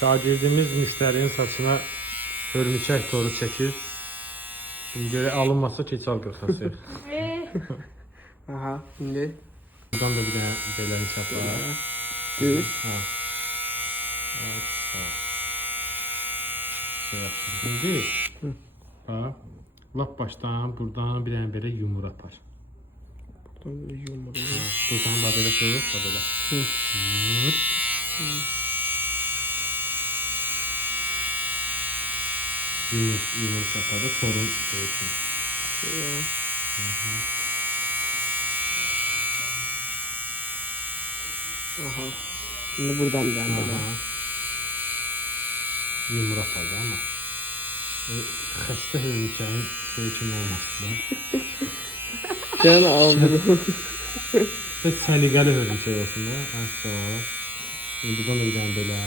Şagirdimiz müşterinin saçına hörümçək toru çəkir. Görə alınmasa keçal qırxası. Aha, şimdi. Buradan da bir dənə beləni çapar. Düz. Ha. Evet, sağ ol. Şey yapsın. Şimdi, bax, lap başdan buradan bir dənə belə yumur apar. Buradan böyle yumur. Buradan da belə soğuk, da belə. Yumur çapada sorun şey için. Aha. Şimdi buradan bir anda. Yumur apardı ama. Xəstə hörümçəyin şey için olmasın. Yani aldım. Ve səliqəli hörümçək olsun da. Əsla. Şimdi buradan da bir dənə belə.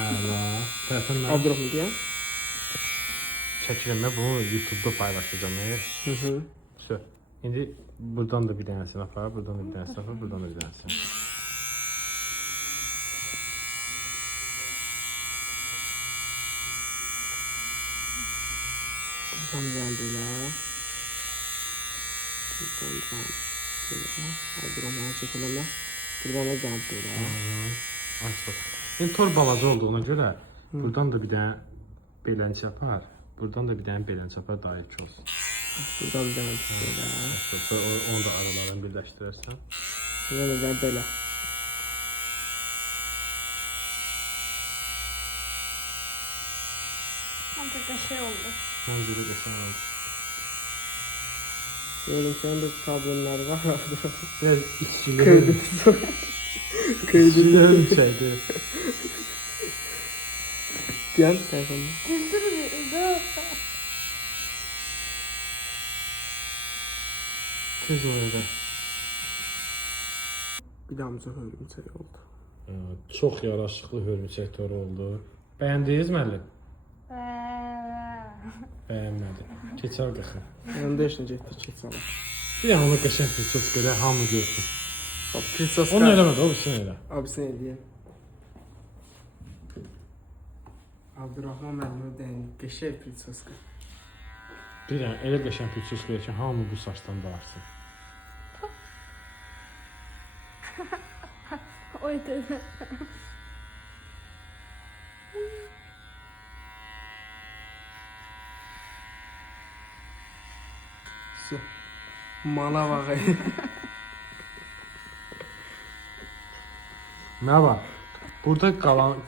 Əla. Tərəfən mən Abdurrahman diye. çəkirəm və bunu YouTube'da paylaşacağım. Şö. İndi buradan da bir dənəsini apar, buradan da bir dənəsini apar, buradan da bir dənəsini. Buradan bir anda böyle. Buradan bir anda böyle. Abdurrahman'a çekelim. Buradan da bir anda böyle. Aç bax. İndi tor balaca olduğuna görə buradan da bir dənə beləni çapar. Buradan da bir dənə beləni çapar daha iyi olsun. Buradan bir anda böyle. Sonra onu da aralarını birləşdirərsən. Buradan da bir anda böyle. Mantıklı şey oldu. Onu belə qəşəng oldu. Gördüm senin de problemler var. Biraz içkili Kıydım. İçkili hörümçəkdir. Diyen telefonla. Güldürmüyordu. Tez orada. Bir damıza hörümçək oldu. Çox yaraşıqlı hörümçək toru oldu. Bəyəndiniz müəllim? Bəyənmədi. Keçər qıxın. Yanında yaşına getdi keçsana. Bir dənə ona qəşəng bir sos görə hamı görsün. Bak Princess Onu eləmədi, o birisini elə. Abi sen hediye. Abdurrahman müəllimi deyən qəşəng Princess. Bir dənə elə qəşəng bir sos görə ki, hamı bu saçdan bağırsın. Oy dedi. Su. Mala bak. Nə var? Burada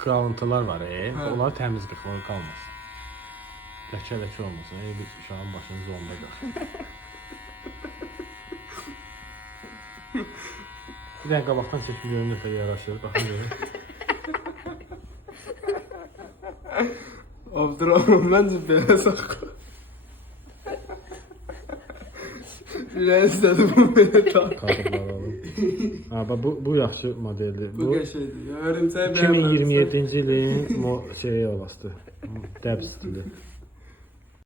qalıntılar var, onlar təmiz qıxmalı qalmasın. Ləkə olmasın, bir uşağın başının zonda qalsın. Bir dənə qabaqdan çəkin görün nəfə yaraşır, baxın görün. Abdurrahman bence beyaz akı. Biraz istedim bu böyle tak. Qalıqlar alın. Ha, bu yaxşı modeldir. Bu qəşəngdir. Hörümçək 2027-ci ilin şeyi olası. Dəb stili.